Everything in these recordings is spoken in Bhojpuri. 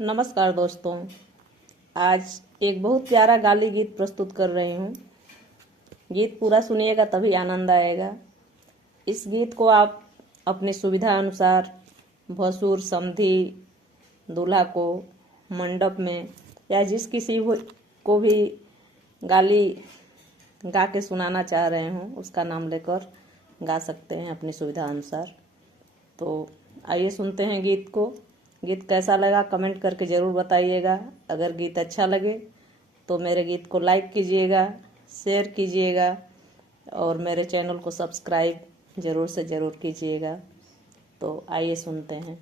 नमस्कार दोस्तों। आज एक बहुत प्यारा गाली गीत प्रस्तुत कर रही हूँ। गीत पूरा सुनिएगा तभी आनंद आएगा। इस गीत को आप अपनी सुविधा अनुसार भसुर, समधी, दूल्हा को मंडप में या जिस किसी को भी गाली गा के सुनाना चाह रहे हों उसका नाम लेकर गा सकते हैं अपनी सुविधा अनुसार। तो आइए सुनते हैं गीत को। गीत कैसा लगा कमेंट करके ज़रूर बताइएगा। अगर गीत अच्छा लगे तो मेरे गीत को लाइक कीजिएगा, शेयर कीजिएगा और मेरे चैनल को सब्सक्राइब ज़रूर से ज़रूर कीजिएगा। तो आइए सुनते हैं।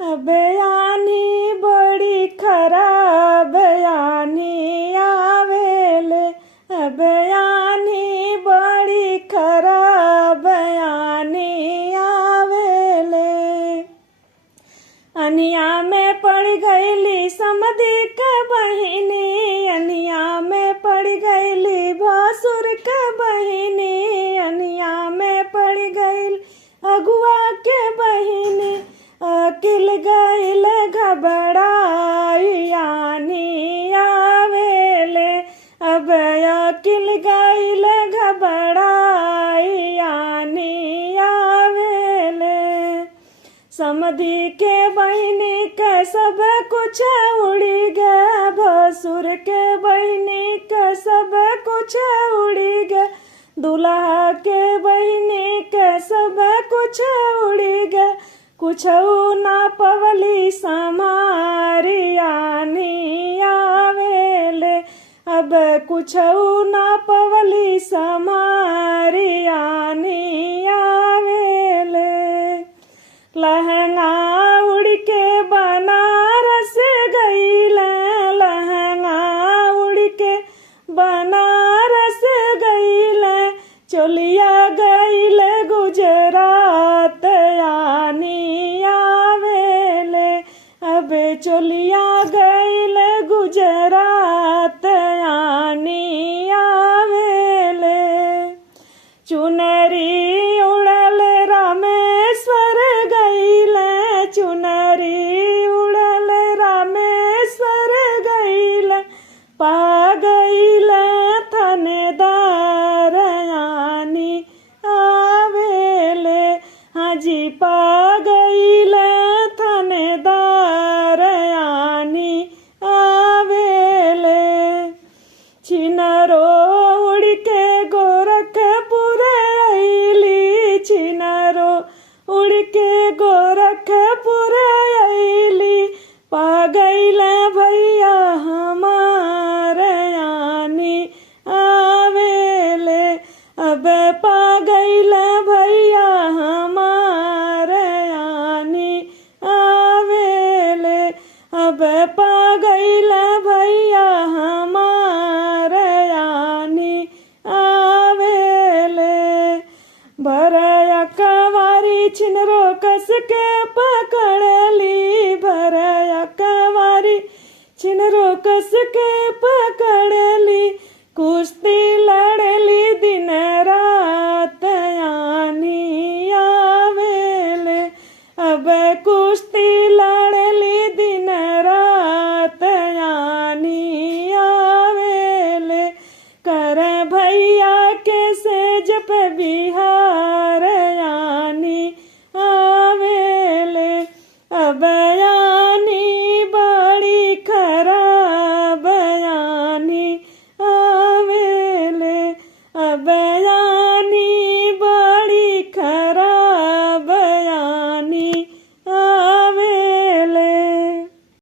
बयानी बड़ी खराब बयानी आवेले, बयानी बड़ी खराब बयानी आवेले। अनिया में पड़ गईली समधी के बहिनी, अनिया में पड़ गईली भासुर के बहिनी, अनिया में पड़ गईल अगुआ के बहिनी। अकिल गईल घबराई यानी आवेले, अब अकिल गईल घबराई यानी आवेले। समधी के बहिनी के सब कुछ उड़ी गया, भसुर के बहिनी के सब कुछ उड़ी गया, दूल्हा के बहिनी के सब कुछ उड़ी गया। कुछ ना पवली समारी यानी आवेले, अब कुछ ना पवली समारी यानी आवेले। लहंगा उड़ के बनारस गईले, लहंगा उड़ के बनारस गईले, चलिया गईले गुजरात यानी आवेले, अब चलिया गईले गुजरात यानी आवेले। चुनरी उड़ल रामेश्वर गईले, चुनरी उड़ल रामेश्वर गईले, पा गईले थानेदार यानी आवेले, हाजी पा गईले थानेदार यानी आवेले। छिनरो उड़ के गोरखपुर अइली, छिनरो उड़ के गोरखपुर अइली, पा गईले भैया हमार यानी आवेले, अब पा गईले भैया हमार यानी आवेले, अब पा गईले भैया हमार यानी आवेले। भरया कवारी छिनरो कस के पकड़ली, भरया कवारी छिनरो कस के पकड़ली, कुश्ती लड़ली दिन रात यानी आवेले, अब कुश्ती